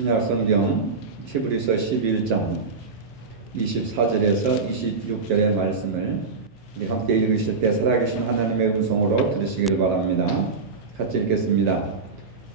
신약 성경 히브리서 11장 24절에서 26절의 말씀을 우리 함께 읽으실 때 살아계신 하나님의 음성으로 들으시길 바랍니다. 같이 읽겠습니다.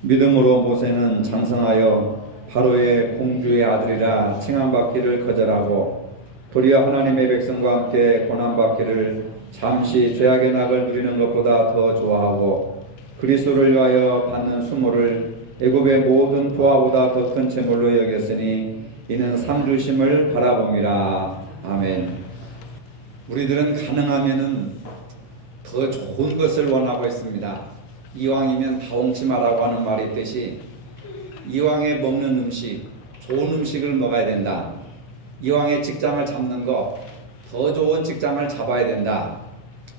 믿음으로 모세는 장성하여 바로의 공주의 아들이라 칭함받기를 거절하고 도리어 하나님의 백성과 함께 고난받기를 잠시 죄악의 낙을 누리는 것보다 더 좋아하고 그리스도를 위하여 받는 수모를 애굽의 모든 부하보다 더 큰 채물로 여겼으니 이는 상주심을 바라봅니다. 아멘. 우리들은 가능하면은 더 좋은 것을 원하고 있습니다. 이왕이면 다홍치마라고 하는 말이 있듯이 이왕에 먹는 음식, 좋은 음식을 먹어야 된다. 이왕에 직장을 잡는 거, 더 좋은 직장을 잡아야 된다.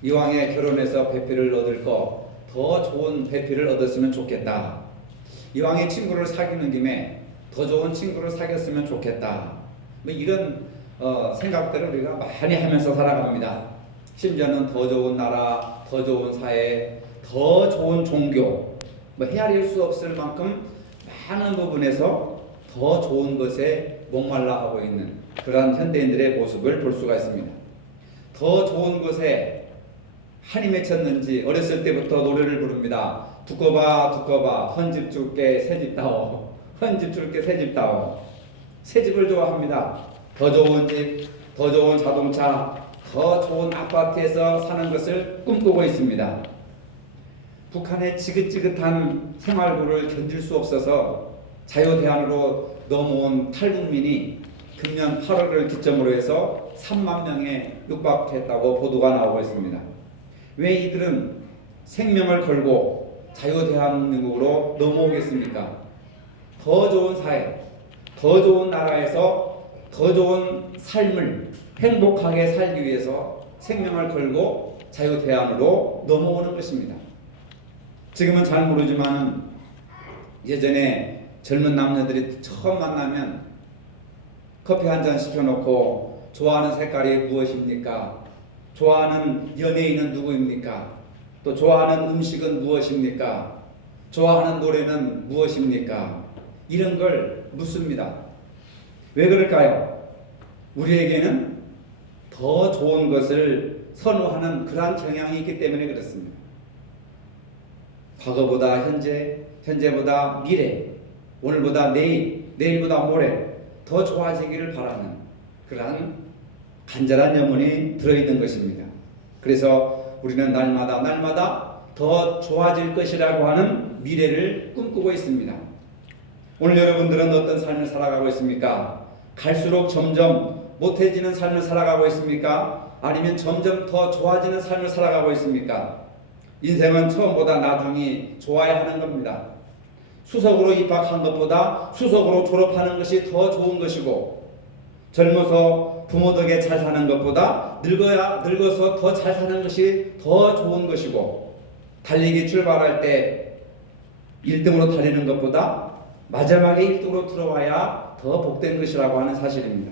이왕에 결혼해서 배필을 얻을 거, 더 좋은 배필을 얻었으면 좋겠다. 이왕에 친구를 사귀는 김에 더 좋은 친구를 사귀었으면 좋겠다. 뭐 이런 생각들을 우리가 많이 하면서 살아갑니다. 심지어는 더 좋은 나라, 더 좋은 사회, 더 좋은 종교, 뭐 헤아릴 수 없을 만큼 많은 부분에서 더 좋은 것에 목말라 하고 있는 그러한 현대인들의 모습을 볼 수가 있습니다. 더 좋은 것에 한이 맺혔는지 어렸을 때부터 노래를 부릅니다. 두꺼봐 두꺼봐 헌집 줄게 새집 다오, 헌집 줄게 새집 다오. 새집을 좋아합니다. 더 좋은 집, 더 좋은 자동차, 더 좋은 아파트에서 사는 것을 꿈꾸고 있습니다. 북한의 지긋지긋한 생활고를 견딜 수 없어서 자유대안으로 넘어온 탈북민이 금년 8월을 기점으로 해서 3만 명에 육박했다고 보도가 나오고 있습니다. 왜 이들은 생명을 걸고 자유대한민국으로 넘어오겠습니까? 더 좋은 사회, 더 좋은 나라에서 더 좋은 삶을 행복하게 살기 위해서 생명을 걸고 자유대한으로 넘어오는 것입니다. 지금은 잘 모르지만 예전에 젊은 남녀들이 처음 만나면 커피 한 잔 시켜놓고 좋아하는 색깔이 무엇입니까? 좋아하는 연예인은 누구입니까? 또 좋아하는 음식은 무엇입니까? 좋아하는 노래는 무엇입니까? 이런 걸 묻습니다. 왜 그럴까요? 우리에게는 더 좋은 것을 선호하는 그러한 경향이 있기 때문에 그렇습니다. 과거보다 현재, 현재보다 미래, 오늘보다 내일, 내일보다 모레 더 좋아지기를 바라는 그러한 간절한 염원이 들어있는 것입니다. 그래서 우리는 날마다 더 좋아질 것이라고 하는 미래를 꿈꾸고 있습니다. 오늘 여러분들은 어떤 삶을 살아가고 있습니까? 갈수록 점점 못해지는 삶을 살아가고 있습니까? 아니면 점점 더 좋아지는 삶을 살아가고 있습니까? 인생은 처음보다 나중이 좋아야 하는 겁니다. 수석으로 입학한 것보다 수석으로 졸업하는 것이 더 좋은 것이고, 젊어서 부모 덕에 잘 사는 것보다 늙어서 더 잘 사는 것이 더 좋은 것이고, 달리기 출발할 때 1등으로 달리는 것보다 마지막에 1등으로 들어와야 더 복된 것이라고 하는 사실입니다.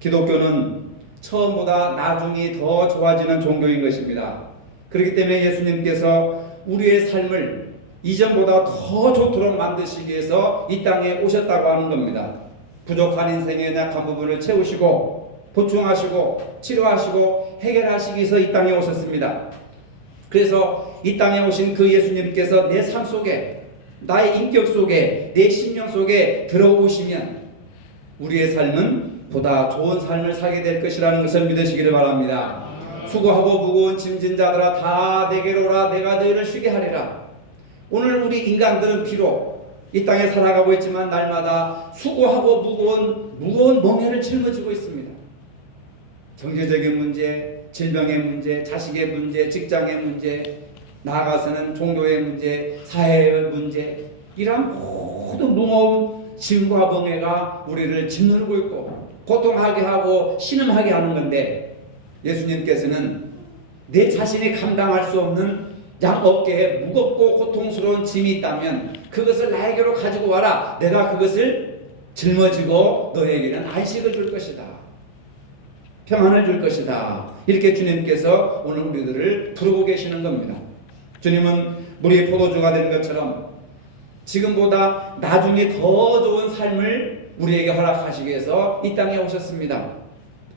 기독교는 처음보다 나중이 더 좋아지는 종교인 것입니다. 그렇기 때문에 예수님께서 우리의 삶을 이전보다 더 좋도록 만드시기 위해서 이 땅에 오셨다고 하는 겁니다. 부족한 인생의 약한 부분을 채우시고 보충하시고 치료하시고 해결하시기 위해서 이 땅에 오셨습니다. 그래서 이 땅에 오신 그 예수님께서 내 삶 속에, 나의 인격 속에, 내 심령 속에 들어오시면 우리의 삶은 보다 좋은 삶을 살게 될 것이라는 것을 믿으시기를 바랍니다. 수고하고 무거운 짐진 자들아 다 내게로 오라, 내가 너희를 쉬게 하리라. 오늘 우리 인간들은 비록 이 땅에 살아가고 있지만 날마다 수고하고 무거운 멍에를 짊어지고 있습니다. 경제적인 문제, 질병의 문제, 자식의 문제, 직장의 문제, 나아가서는 종교의 문제, 사회의 문제, 이러한 모든 무거운 짐과 멍에가 우리를 짓누르고 있고 고통하게 하고 신음하게 하는 건데, 예수님께서는 내 자신이 감당할 수 없는 양 어깨에 무겁고 고통스러운 짐이 있다면 그것을 나에게로 가지고 와라. 내가 그것을 짊어지고 너에게는 안식을 줄 것이다. 평안을 줄 것이다. 이렇게 주님께서 오늘 우리들을 부르고 계시는 겁니다. 주님은 물이 포도주가 된 것처럼 지금보다 나중에 더 좋은 삶을 우리에게 허락하시기 위해서 이 땅에 오셨습니다.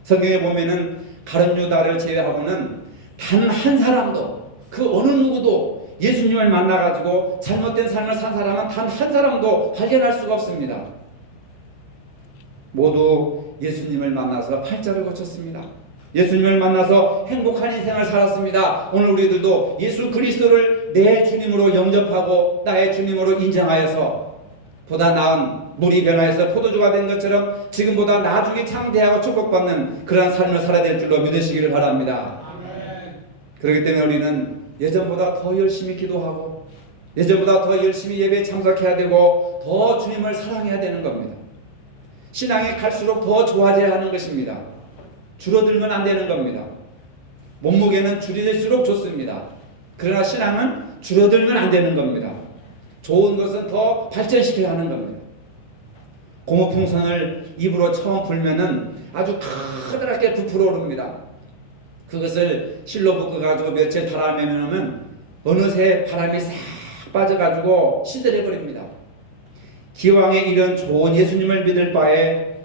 성경에 보면은 가룟 유다를 제외하고는 단 한 사람도, 그 어느 누구도 예수님을 만나가지고 잘못된 삶을 산 사람은 단 한 사람도 발견할 수가 없습니다. 모두 예수님을 만나서 팔자를 고쳤습니다. 예수님을 만나서 행복한 인생을 살았습니다. 오늘 우리들도 예수 그리스도를 내 주님으로 영접하고 나의 주님으로 인정하여서 보다 나은 물이 변화해서 포도주가 된 것처럼 지금보다 나중에 창대하고 축복받는 그러한 삶을 살아야 될 줄로 믿으시기를 바랍니다. 그렇기 때문에 우리는 예전보다 더 열심히 기도하고 예전보다 더 열심히 예배에 참석해야 되고 더 주님을 사랑해야 되는 겁니다. 신앙이 갈수록 더 좋아져야 하는 것입니다. 줄어들면 안 되는 겁니다. 몸무게는 줄일수록 좋습니다. 그러나 신앙은 줄어들면 안 되는 겁니다. 좋은 것은 더 발전시켜야 하는 겁니다. 고무풍선을 입으로 처음 불면은 아주 커다랗게 부풀어 오릅니다. 그것을 실로 묶어가지고 며칠 바람에 어느새 바람이 싹 빠져가지고 시들해 버립니다. 기왕에 이런 좋은 예수님을 믿을 바에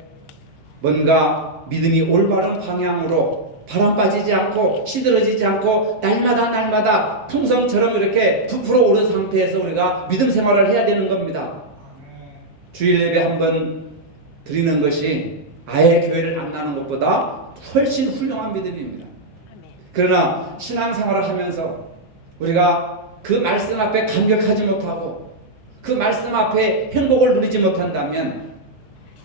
뭔가 믿음이 올바른 방향으로 바람 빠지지 않고 시들어지지 않고 날마다 풍선처럼 이렇게 부풀어 오른 상태에서 우리가 믿음 생활을 해야 되는 겁니다. 주일 예배 한번 드리는 것이 아예 교회를 안 나는 것보다 훨씬 훌륭한 믿음입니다. 그러나 신앙생활을 하면서 우리가 그 말씀 앞에 감격하지 못하고 그 말씀 앞에 행복을 누리지 못한다면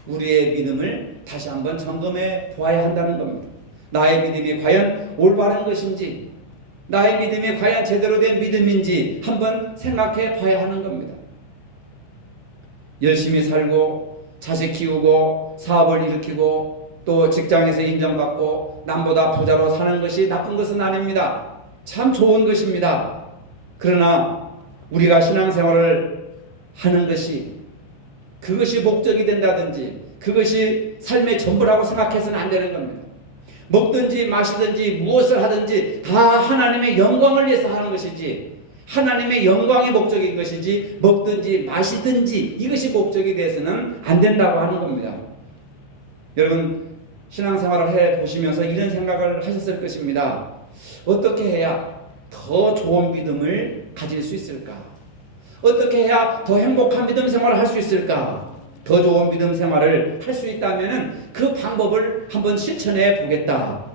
우리의 믿음을 다시 한번 점검해 보아야 한다는 겁니다. 나의 믿음이 과연 올바른 것인지, 나의 믿음이 과연 제대로 된 믿음인지 한번 생각해 봐야 하는 겁니다. 열심히 살고 자식 키우고 사업을 일으키고 또 직장에서 인정받고 남보다 부자로 사는 것이 나쁜 것은 아닙니다. 참 좋은 것입니다. 그러나 우리가 신앙생활을 하는 것이 그것이 목적이 된다든지 그것이 삶의 전부라고 생각해서는 안 되는 겁니다. 먹든지 마시든지 무엇을 하든지 다 하나님의 영광을 위해서 하는 것이지 하나님의 영광이 목적인 것이지 먹든지 마시든지 이것이 목적이 돼서는 안 된다고 하는 겁니다. 여러분 신앙생활을 해보시면서 이런 생각을 하셨을 것입니다. 어떻게 해야 더 좋은 믿음을 가질 수 있을까? 어떻게 해야 더 행복한 믿음 생활을 할 수 있을까? 더 좋은 믿음 생활을 할 수 있다면 그 방법을 한번 실천해 보겠다.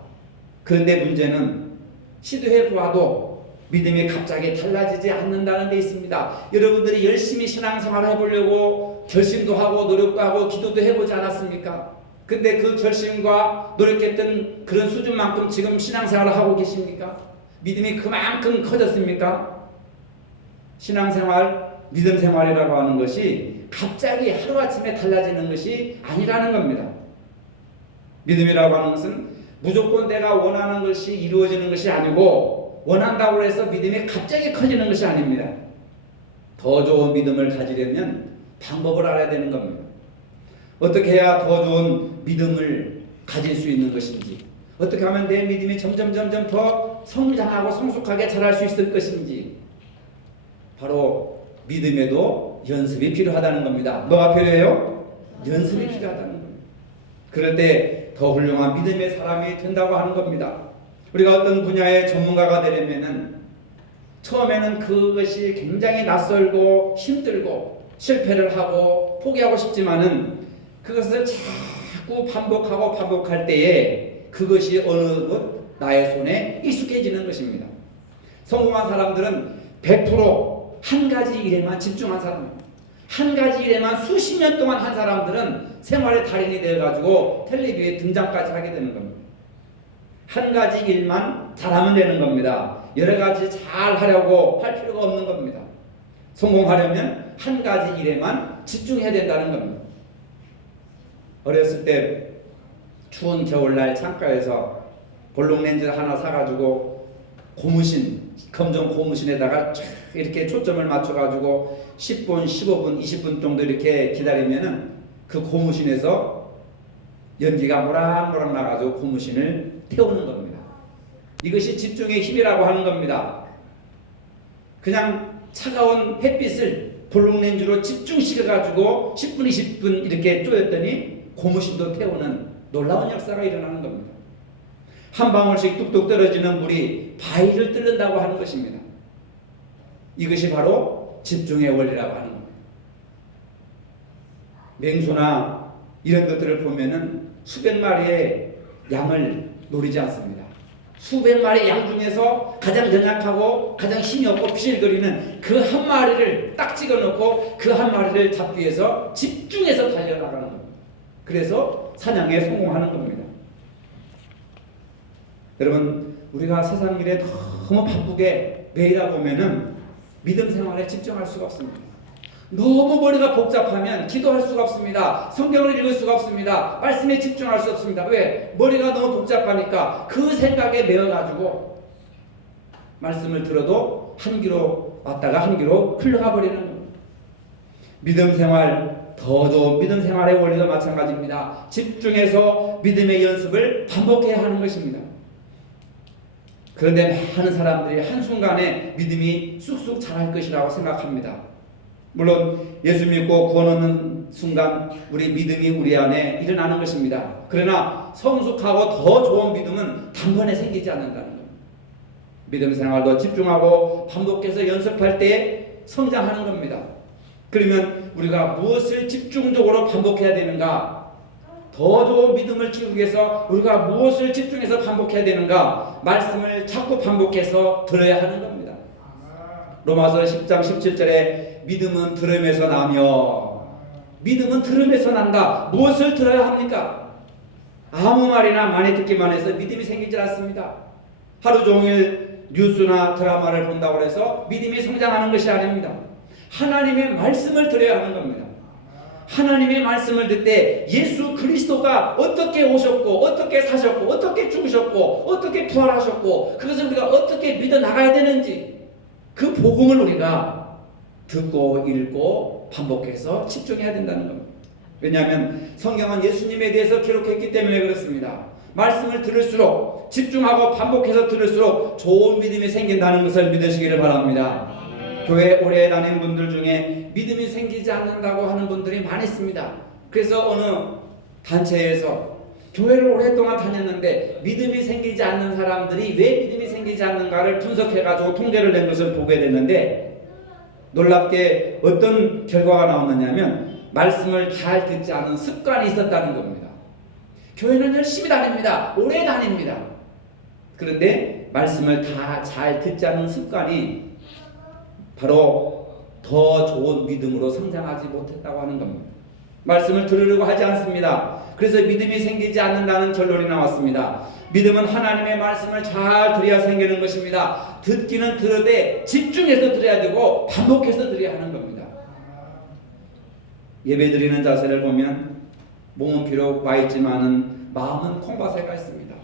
그런데 문제는 시도해 보아도 믿음이 갑자기 달라지지 않는다는 데 있습니다. 여러분들이 열심히 신앙생활을 해보려고 결심도 하고 노력도 하고 기도도 해보지 않았습니까? 근데 그 결심과 노력했던 그런 수준만큼 지금 신앙생활을 하고 계십니까? 믿음이 그만큼 커졌습니까? 신앙생활, 믿음생활이라고 하는 것이 갑자기 하루아침에 달라지는 것이 아니라는 겁니다. 믿음이라고 하는 것은 무조건 내가 원하는 것이 이루어지는 것이 아니고 원한다고 해서 믿음이 갑자기 커지는 것이 아닙니다. 더 좋은 믿음을 가지려면 방법을 알아야 되는 겁니다. 어떻게 해야 더 좋은 믿음을 가질 수 있는 것인지, 어떻게 하면 내 믿음이 점점 더 성장하고 성숙하게 자랄 수 있을 것인지, 바로 믿음에도 연습이 필요하다는 겁니다. 뭐가 필요해요? 연습이 필요하다는 겁니다. 그럴 때 더 훌륭한 믿음의 사람이 된다고 하는 겁니다. 우리가 어떤 분야의 전문가가 되려면은 처음에는 그것이 굉장히 낯설고 힘들고 실패를 하고 포기하고 싶지만은 그것을 자꾸 반복할 때에 그것이 어느덧 나의 손에 익숙해지는 것입니다. 성공한 사람들은 100% 한 가지 일에만 집중한 사람입니다. 한 가지 일에만 수십 년 동안 한 사람들은 생활의 달인이 되어가지고 텔레비에 등장까지 하게 되는 겁니다. 한 가지 일만 잘하면 되는 겁니다. 여러 가지 잘 하려고 할 필요가 없는 겁니다. 성공하려면 한 가지 일에만 집중해야 된다는 겁니다. 어렸을 때 추운 겨울날 창가에서 볼록렌즈 하나 사가지고 검정 고무신에다가 이렇게 초점을 맞춰가지고 10분, 15분, 20분 정도 이렇게 기다리면은 그 고무신에서 연기가 모락모락 나가지고 고무신을 태우는 겁니다. 이것이 집중의 힘이라고 하는 겁니다. 그냥 차가운 햇빛을 볼록렌즈로 집중시켜가지고 10분, 20분 이렇게 쪼였더니 고무신도 태우는 놀라운 역사가 일어나는 겁니다. 한 방울씩 뚝뚝 떨어지는 물이 바위를 뚫는다고 하는 것입니다. 이것이 바로 집중의 원리라고 하는 겁니다. 맹수나 이런 것들을 보면은 수백 마리의 양을 노리지 않습니다. 수백 마리의 양 중에서 가장 연약하고 가장 힘이 없고 피실거리는 그 한 마리를 딱 찍어놓고 그 한 마리를 잡기 위해서 집중해서 달려나가는 겁니다. 그래서 사냥에 성공하는 겁니다. 여러분, 우리가 세상 일에 너무 바쁘게 매이다 보면은 믿음 생활에 집중할 수가 없습니다. 너무 머리가 복잡하면 기도할 수가 없습니다. 성경을 읽을 수가 없습니다. 말씀에 집중할 수 없습니다. 왜? 머리가 너무 복잡하니까 그 생각에 매여가지고 말씀을 들어도 한 귀로 왔다가 한 귀로 흘러가 버리는 겁니다. 믿음 생활, 더 좋은 믿음 생활의 원리도 마찬가지입니다. 집중해서 믿음의 연습을 반복해야 하는 것입니다. 그런데 많은 사람들이 한순간에 믿음이 쑥쑥 자랄 것이라고 생각합니다. 물론 예수 믿고 구원 얻는 순간 우리 믿음이 우리 안에 일어나는 것입니다. 그러나 성숙하고 더 좋은 믿음은 단번에 생기지 않는다는 겁니다. 믿음 생활도 집중하고 반복해서 연습할 때 성장하는 겁니다. 그러면 우리가 무엇을 집중적으로 반복해야 되는가? 더 좋은 믿음을 키우기 위해서 우리가 무엇을 집중해서 반복해야 되는가? 말씀을 자꾸 반복해서 들어야 하는 겁니다. 로마서 10장 17절에 믿음은 들음에서 나며, 믿음은 들음에서 난다. 무엇을 들어야 합니까? 아무 말이나 많이 듣기만 해서 믿음이 생기지 않습니다. 하루 종일 뉴스나 드라마를 본다고 해서 믿음이 성장하는 것이 아닙니다. 하나님의 말씀을 들어야 하는 겁니다. 하나님의 말씀을 듣때 예수 그리스도가 어떻게 오셨고 어떻게 사셨고 어떻게 죽으셨고 어떻게 부활하셨고 그것을 우리가 어떻게 믿어 나가야 되는지 그 복음을 우리가 듣고 읽고 반복해서 집중해야 된다는 겁니다. 왜냐하면 성경은 예수님에 대해서 기록했기 때문에 그렇습니다. 말씀을 들을수록 집중하고 반복해서 들을수록 좋은 믿음이 생긴다는 것을 믿으시기를 바랍니다. 교회 오래 다닌 분들 중에 믿음이 생기지 않는다고 하는 분들이 많이 있습니다. 그래서 어느 단체에서 교회를 오랫동안 다녔는데 믿음이 생기지 않는 사람들이 왜 믿음이 생기지 않는가를 분석해가지고 통계를 낸 것을 보게 됐는데 놀랍게 어떤 결과가 나왔느냐면 말씀을 잘 듣지 않은 습관이 있었다는 겁니다. 교회는 열심히 다닙니다. 오래 다닙니다. 그런데 말씀을 다 잘 듣지 않은 습관이 바로 더 좋은 믿음으로 성장하지 못했다고 하는 겁니다. 말씀을 들으려고 하지 않습니다. 그래서 믿음이 생기지 않는다는 결론이 나왔습니다. 믿음은 하나님의 말씀을 잘 들어야 생기는 것입니다. 듣기는 들으되 집중해서 들어야 되고 반복해서 들어야 하는 겁니다. 예배 드리는 자세를 보면 몸은 비록 와 있지만은 마음은 콩밭에가 있습니다.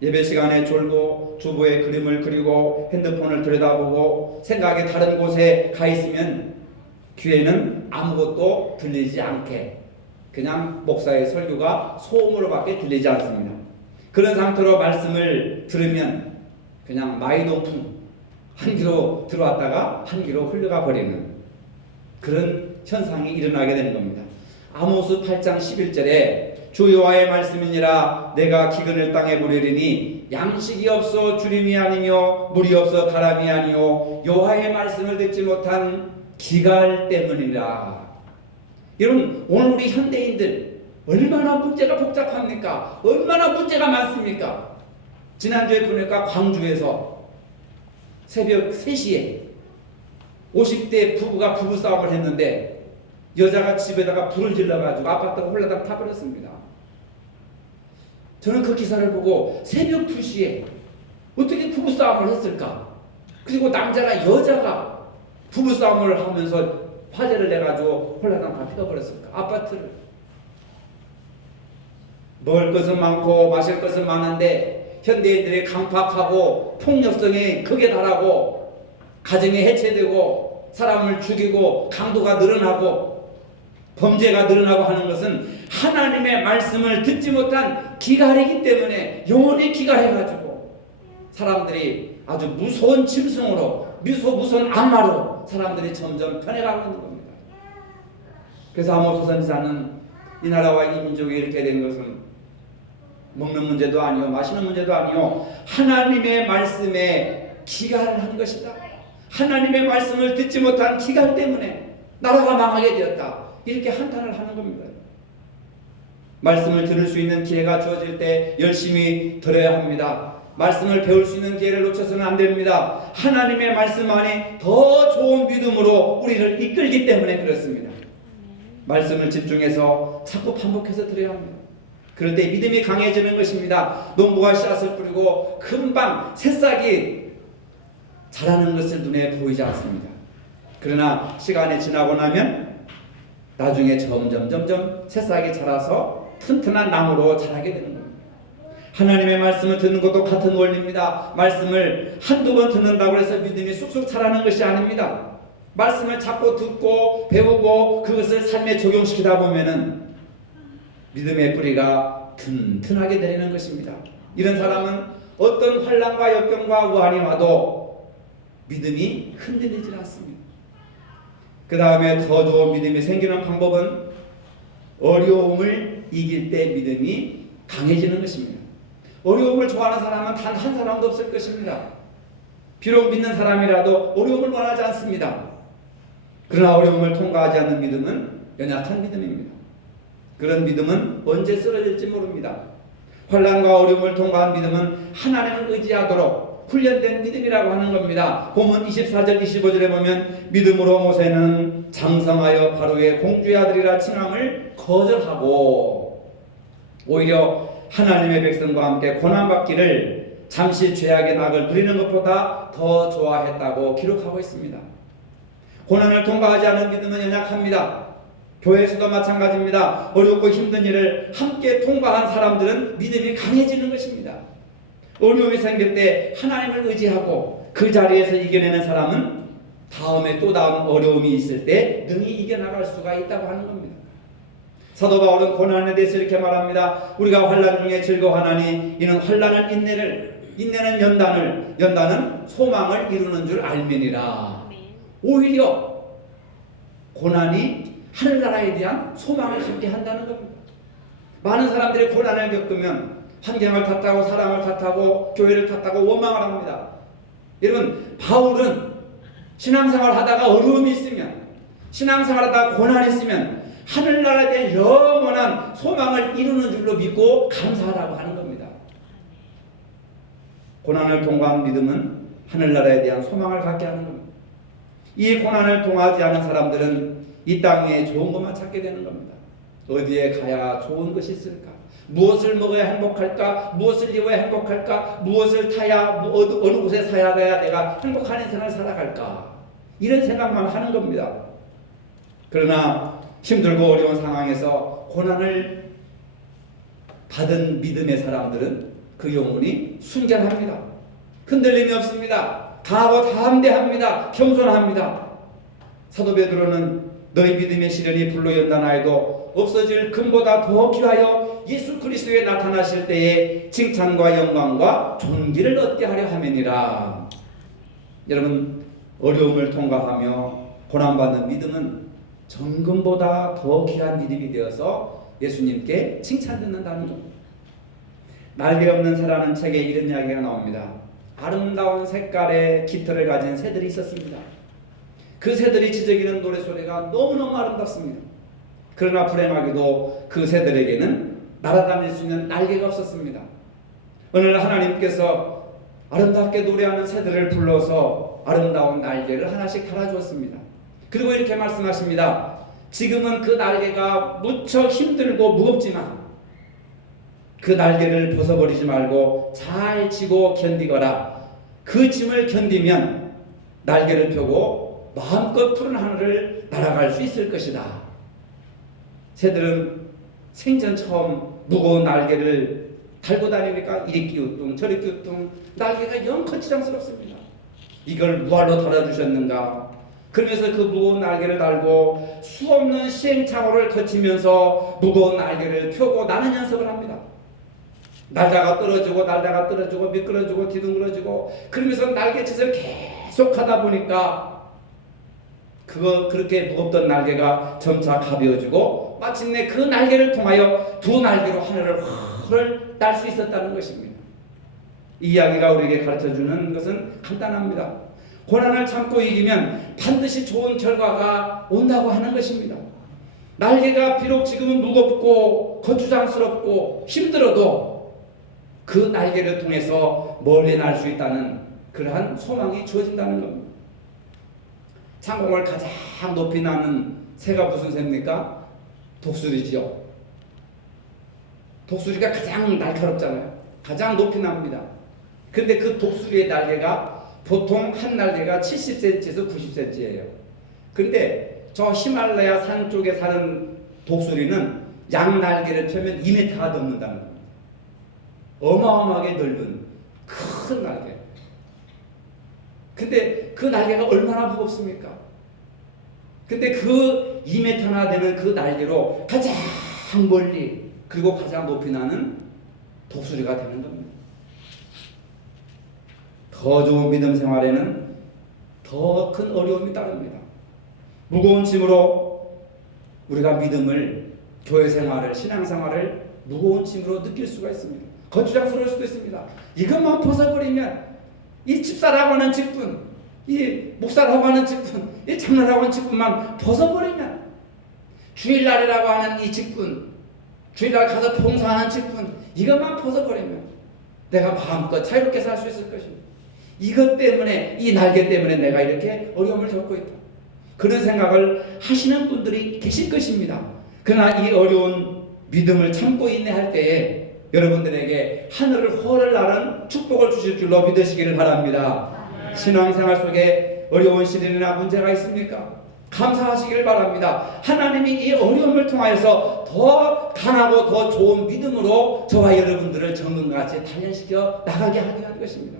예배 시간에 졸고 주보에 그림을 그리고 핸드폰을 들여다보고 생각이 다른 곳에 가 있으면 귀에는 아무것도 들리지 않게 그냥 목사의 설교가 소음으로밖에 들리지 않습니다. 그런 상태로 말씀을 들으면 그냥 마이동풍 한 귀로 들어왔다가 한 귀로 흘러가 버리는 그런 현상이 일어나게 되는 겁니다. 아모스 8장 11절에 주 여호와의 말씀이니라 내가 기근을 땅에 부리리니 양식이 없어 주림이 아니며 물이 없어 가람이 아니요 여호와의 말씀을 듣지 못한 기갈 때문이라. 여러분 오늘 우리 현대인들 얼마나 문제가 복잡합니까? 얼마나 문제가 많습니까? 지난주에 보니까 광주에서 새벽 3시에 50대 부부가 부부싸움을 했는데 여자가 집에다가 불을 질러가지고 아파트가 홀라당 타버렸습니다. 저는 그 기사를 보고 새벽 2시에 어떻게 부부싸움을 했을까? 그리고 남자가 여자가 부부싸움을 하면서 화재를 내가지고 홀라당 다 피워버렸을까? 아파트를. 먹을 것은 많고 마실 것은 많은데 현대인들이 강팍하고 폭력성이 극에 달하고 가정이 해체되고 사람을 죽이고 강도가 늘어나고 범죄가 늘어나고 하는 것은 하나님의 말씀을 듣지 못한 기갈이기 때문에 영혼이 기갈해가지고 사람들이 아주 무서운 짐승으로 무서운 악마로 사람들이 점점 변해가고 있는 겁니다. 그래서 아모스 선지자는 이 나라와 이 민족이 이렇게 된 것은 먹는 문제도 아니요 마시는 문제도 아니요 하나님의 말씀에 기갈을 한 것이다. 하나님의 말씀을 듣지 못한 기갈 때문에 나라가 망하게 되었다. 이렇게 한탄을 하는 겁니다. 말씀을 들을 수 있는 기회가 주어질 때 열심히 들어야 합니다. 말씀을 배울 수 있는 기회를 놓쳐서는 안 됩니다. 하나님의 말씀 안에 더 좋은 믿음으로 우리를 이끌기 때문에 그렇습니다. 말씀을 집중해서 자꾸 반복해서 들어야 합니다. 그럴 때 믿음이 강해지는 것입니다. 농부가 씨앗을 뿌리고 금방 새싹이 자라는 것을 눈에 보이지 않습니다. 그러나 시간이 지나고 나면 나중에 점점 새싹이 자라서 튼튼한 나무로 자라게 되는 겁니다. 하나님의 말씀을 듣는 것도 같은 원리입니다. 말씀을 한두 번 듣는다고 해서 믿음이 쑥쑥 자라는 것이 아닙니다. 말씀을 자꾸 듣고 배우고 그것을 삶에 적용시키다 보면은 믿음의 뿌리가 튼튼하게 되는 것입니다. 이런 사람은 어떤 환난과 역경과 우환이 와도 믿음이 흔들리지 않습니다. 그 다음에 더 좋은 믿음이 생기는 방법은 어려움을 이길 때 믿음이 강해지는 것입니다. 어려움을 좋아하는 사람은 단 한 사람도 없을 것입니다. 비록 믿는 사람이라도 어려움을 원하지 않습니다. 그러나 어려움을 통과하지 않는 믿음은 연약한 믿음입니다. 그런 믿음은 언제 쓰러질지 모릅니다. 환난과 어려움을 통과한 믿음은 하나님을 의지하도록 훈련된 믿음이라고 하는 겁니다. 본문 24절 25절에 보면 믿음으로 모세는 장성하여 바로의 공주의 아들이라 칭함을 거절하고 오히려 하나님의 백성과 함께 고난받기를 잠시 죄악의 낙을 누리는 것보다 더 좋아했다고 기록하고 있습니다. 고난을 통과하지 않은 믿음은 연약합니다. 교회에서도 마찬가지입니다. 어렵고 힘든 일을 함께 통과한 사람들은 믿음이 강해지는 것입니다. 어려움이 생길 때 하나님을 의지하고 그 자리에서 이겨내는 사람은 다음에 또 다음 어려움이 있을 때 능히 이겨나갈 수가 있다고 하는 겁니다. 사도 바울은 고난에 대해서 이렇게 말합니다. 우리가 환난 중에 즐거워하나니 이는 환난은 인내는 연단은 소망을 이루는 줄 알미니라. 오히려 고난이 하늘나라에 대한 소망을 갖게 한다는 겁니다. 많은 사람들이 고난을 겪으면 환경을 탓하고 사람을 탓하고 교회를 탓하고 원망을 합니다. 여러분, 바울은 신앙생활 하다가 어려움이 있으면, 신앙생활 하다가 고난이 있으면 하늘나라에 대한 영원한 소망을 이루는 줄로 믿고 감사하라고 하는 겁니다. 고난을 통과한 믿음은 하늘나라에 대한 소망을 갖게 하는 겁니다. 이 고난을 통하지 않은 사람들은 이 땅에 좋은 것만 찾게 되는 겁니다. 어디에 가야 좋은 것이 있을까? 무엇을 먹어야 행복할까? 무엇을 입어야 행복할까? 무엇을 타야 어느 곳에 살아가야 내가 행복한 인생을 살아갈까? 이런 생각만 하는 겁니다. 그러나 힘들고 어려운 상황에서 고난을 받은 믿음의 사람들은 그 영혼이 순결합니다. 흔들림이 없습니다. 강하고 담대합니다. 겸손합니다. 사도 베드로는 너희 믿음의 시련이 불로 연단하여도 없어질 금보다 더 귀하여 예수 그리스도에 나타나실 때에 칭찬과 영광과 존귀를 얻게 하려 함이니라. 여러분, 어려움을 통과하며 고난받는 믿음은 정금보다 더 귀한 믿음이 되어서 예수님께 칭찬 듣는다는 겁니다. 날개 없는 새라는 책에 이런 이야기가 나옵니다. 아름다운 색깔의 깃털을 가진 새들이 있었습니다. 그 새들이 지저귀는 노래소리가 너무너무 아름답습니다. 그러나 불행하게도 그 새들에게는 날아다닐 수 있는 날개가 없었습니다. 어느 날 하나님께서 아름답게 노래하는 새들을 불러서 아름다운 날개를 하나씩 달아주었습니다. 그리고 이렇게 말씀하십니다. 지금은 그 날개가 무척 힘들고 무겁지만 그 날개를 벗어버리지 말고 잘 지고 견디거라. 그 짐을 견디면 날개를 펴고 마음껏 푸른 하늘을 날아갈 수 있을 것이다. 새들은 생전 처음 무거운 날개를 달고 다니니까 이리 끼우뚱 저리 끼우뚱 날개가 영 거칠장스럽습니다. 이걸 무알로 달아주셨는가? 그러면서 그 무거운 날개를 달고 수없는 시행착오를 거치면서 무거운 날개를 펴고 나는 연습을 합니다. 날다가 떨어지고 미끄러지고 뒤둥그러지고 그러면서 날개짓을 계속 하다 보니까 그렇게 무겁던 날개가 점차 가벼워지고 마침내 그 날개를 통하여 두 날개로 하늘을 훨 날 수 있었다는 것입니다. 이 이야기가 우리에게 가르쳐주는 것은 간단합니다. 고난을 참고 이기면 반드시 좋은 결과가 온다고 하는 것입니다. 날개가 비록 지금은 무겁고 거추장스럽고 힘들어도 그 날개를 통해서 멀리 날 수 있다는 그러한 소망이 주어진다는 겁니다. 창공을 가장 높이 나는 새가 무슨 새입니까? 독수리지요. 독수리가 가장 날카롭잖아요. 가장 높이 납니다. 근데 그 독수리의 날개가 보통 한 날개가 70cm에서 90cm예요. 근데 저 히말라야 산 쪽에 사는 독수리는 양 날개를 펴면 2m가 넘는다는 겁니다. 어마어마하게 넓은 큰 날개. 근데 그 날개가 얼마나 무겁습니까? 근데 그 2m나 되는 그 날개로 가장 멀리 그리고 가장 높이 나는 독수리가 되는 겁니다. 더 좋은 믿음 생활에는 더 큰 어려움이 따릅니다. 무거운 짐으로 우리가 믿음을, 교회 생활을, 신앙 생활을 무거운 짐으로 느낄 수가 있습니다. 거추장스러울 수도 있습니다. 이것만 벗어버리면 이 집사라고 하는 직분, 이 목사라고 하는 직분, 이 장로라고 하는 직분만 벗어버리면 주일날이라고 하는 이 직분, 주일날 가서 봉사하는 직분, 이것만 벗어버리면 내가 마음껏 자유롭게 살 수 있을 것입니다. 이것 때문에, 이 날개 때문에 내가 이렇게 어려움을 겪고 있다. 그런 생각을 하시는 분들이 계실 것입니다. 그러나 이 어려운 믿음을 참고 인내할 때에 여러분들에게 하늘을 허를 나는 축복을 주실 줄로 믿으시기를 바랍니다. 신앙생활 속에 어려운 시련이나 문제가 있습니까? 감사하시기를 바랍니다. 하나님이 이 어려움을 통하여서 더 강하고 더 좋은 믿음으로 저와 여러분들을 정금같이 단련시켜 나가게 하게 한 것입니다.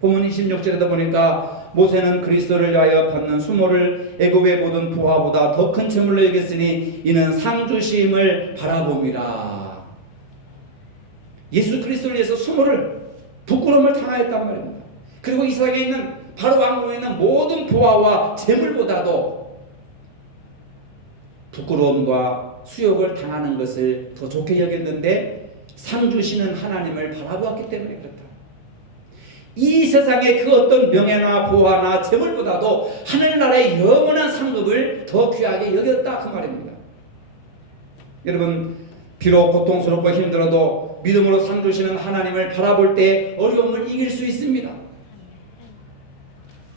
본문 26절에도 보니까 모세는 그리스도를 위하여 받는 수모를 애굽의 모든 부하보다 더 큰 재물로 여겼으니 이는 상 주심을 바라봅니다. 예수 그리스도를 위해서 수모를, 부끄러움을 당하였단 말입니다. 그리고 이 세상에 있는 바로 왕궁에 있는 모든 부하와 재물보다도 부끄러움과 수욕을 당하는 것을 더 좋게 여겼는데 상 주시는 하나님을 바라보았기 때문에 그렇다. 이 세상의 그 어떤 명예나 부하나 재물보다도 하늘나라의 영원한 상급을 더 귀하게 여겼다 그 말입니다. 여러분, 비록 고통스럽고 힘들어도 믿음으로 상 주시는 하나님을 바라볼 때 어려움을 이길 수 있습니다.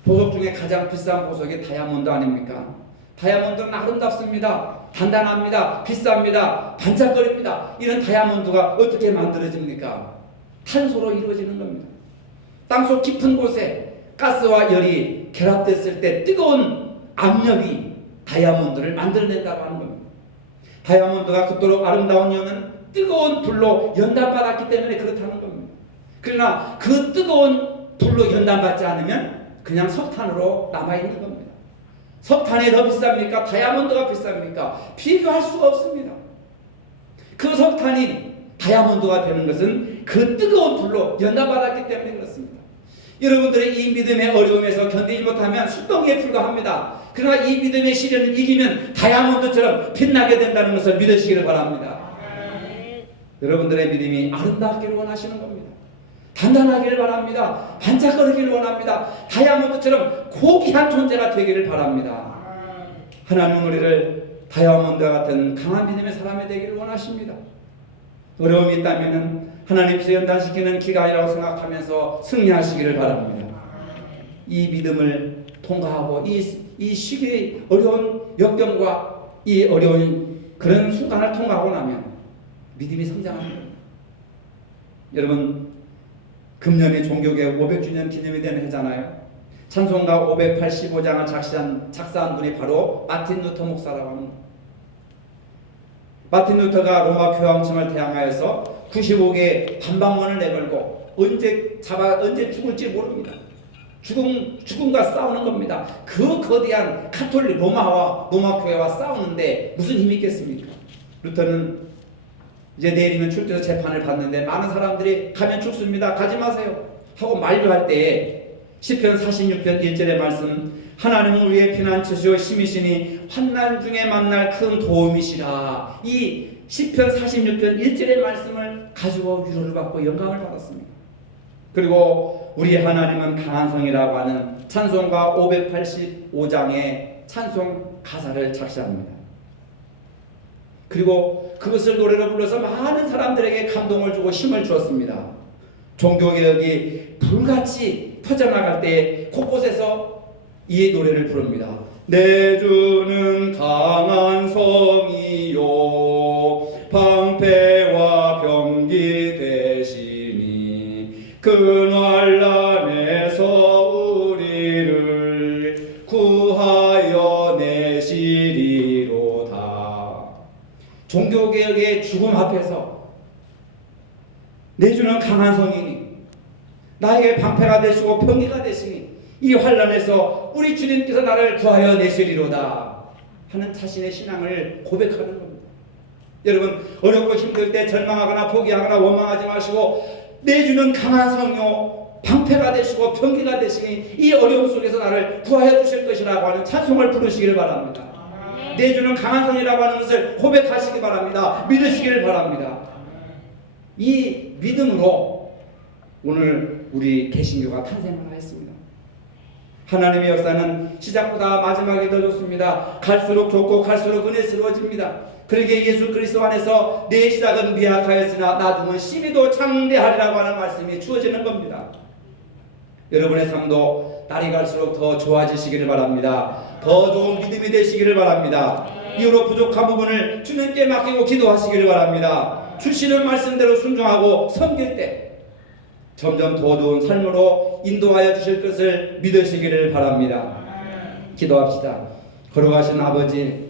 보석 중에 가장 비싼 보석이 다이아몬드 아닙니까? 다이아몬드는 아름답습니다. 단단합니다. 비쌉니다. 반짝거립니다. 이런 다이아몬드가 어떻게 만들어집니까? 탄소로 이루어지는 겁니다. 땅속 깊은 곳에 가스와 열이 결합됐을 때 뜨거운 압력이 다이아몬드를 만들어낸다고 하는 겁니다. 다이아몬드가 그토록 아름다운 이유는 뜨거운 불로 연단받았기 때문에 그렇다는 겁니다. 그러나 그 뜨거운 불로 연단받지 않으면 그냥 석탄으로 남아있는 겁니다. 석탄이 더 비쌉니까? 다이아몬드가 비쌉니까? 비교할 수가 없습니다. 그 석탄이 다이아몬드가 되는 것은 그 뜨거운 불로 연단받았기 때문에 그렇습니다. 여러분들의 이 믿음의 어려움에서 견디지 못하면 숯덩이에 불과합니다. 그러나 이 믿음의 시련을 이기면 다이아몬드처럼 빛나게 된다는 것을 믿으시기를 바랍니다. 여러분들의 믿음이 아름답기를 원하시는 겁니다. 단단하기를 바랍니다. 반짝거리기를 원합니다. 다이아몬드처럼 고귀한 존재가 되기를 바랍니다. 하나님은 우리를 다이아몬드와 같은 강한 믿음의 사람이 되기를 원하십니다. 어려움이 있다면 하나님께서 연단시키는 기간이라고 생각하면서 승리하시기를 바랍니다. 이 믿음을 통과하고 이 시기의 어려운 역경과 이 어려운 그런 순간을 통과하고 나면 믿음이 성장합니다. 여러분, 금년이 종교개혁 500주년 기념이 되는 해잖아요. 찬송가 585장을 작사한 분이 바로 마틴 루터 목사라고 합니다. 마틴 루터가 로마 교황청을 대항하여서 95개의 반박문을 내걸고 언제 죽을지 모릅니다. 죽음과 싸우는 겁니다. 그 거대한 카톨릭 로마 교회와 싸우는데 무슨 힘이 있겠습니까? 루터는 이제 내일이면 출두해서 재판을 받는데 많은 사람들이 가면 죽습니다. 가지 마세요 하고 만류할 때에 시편 46편 1절의 말씀, 하나님은 우리의 피난처시오 힘이시니 환난 중에 만날 큰 도움이시라. 이 시편 46편 1절의 말씀을 가지고 위로를 받고 영감을 받았습니다. 그리고 우리 하나님은 강한 성이라고 하는 찬송가 585장의 찬송 가사를 작시합니다. 그리고 그것을 노래로 불러서 많은 사람들에게 감동을 주고 힘을 주었습니다. 종교개혁이 불같이 퍼져나갈 때 곳곳에서 이 노래를 부릅니다. 내 주는 강한 성이요 방패와 병기 되시니 그 난란에서 우리를 구하여 내시리로다. 종교개혁의 죽음 앞에서 내 주는 강한 성이니 나에게 방패가 되시고 병기가 되시니 이 환난에서 우리 주님께서 나를 구하여 내시리로다 하는 자신의 신앙을 고백하는 겁니다. 여러분, 어렵고 힘들 때 절망하거나 포기하거나 원망하지 마시고 내 주는 강한 성이요 방패가 되시고 병기가 되시니 이 어려움 속에서 나를 구하여 주실 것이라고 하는 찬송을 부르시길 바랍니다. 내 주는 강한 성이라고 하는 것을 고백하시기 바랍니다. 믿으시길 바랍니다. 이 믿음으로 오늘 우리 개신교가 탄생을 하였습니다. 하나님의 역사는 시작보다 마지막이 더 좋습니다. 갈수록 좋고 갈수록 은혜스러워집니다. 그러기에 예수 그리스도 안에서 내 시작은 미약하였으나 나중은 심히도 창대하리라고 하는 말씀이 주어지는 겁니다. 여러분의 삶도 날이 갈수록 더 좋아지시기를 바랍니다. 더 좋은 믿음이 되시기를 바랍니다. 이후로 부족한 부분을 주님께 맡기고 기도하시기를 바랍니다. 주시는 말씀대로 순종하고 섬길 때 점점 더 좋은 삶으로 인도하여 주실 것을 믿으시기를 바랍니다. 기도합시다. 걸어가신 아버지,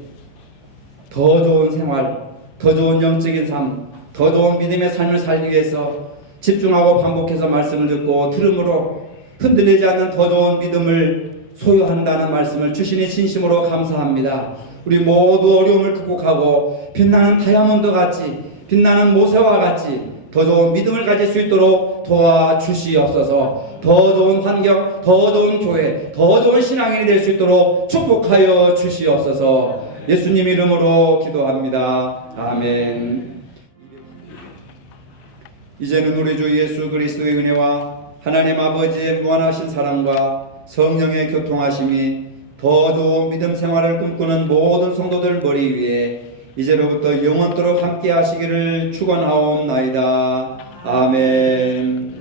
더 좋은 생활, 더 좋은 영적인 삶, 더 좋은 믿음의 삶을 살기 위해서 집중하고 반복해서 말씀을 듣고 들음으로 흔들리지 않는 더 좋은 믿음을 소유한다는 말씀을 주시니 진심으로 감사합니다. 우리 모두 어려움을 극복하고 빛나는 다이아몬드 같이, 빛나는 모세와 같이 더 좋은 믿음을 가질 수 있도록 도와주시옵소서. 더 좋은 환경, 더 좋은 교회, 더 좋은 신앙인이 될 수 있도록 축복하여 주시옵소서. 예수님 이름으로 기도합니다. 아멘. 이제는 우리 주 예수 그리스도의 은혜와 하나님 아버지의 무한하신 사랑과 성령의 교통하심이 더 좋은 믿음 생활을 꿈꾸는 모든 성도들 머리 위에 이제로부터 영원토록 함께 하시기를 축원하옵나이다. 아멘.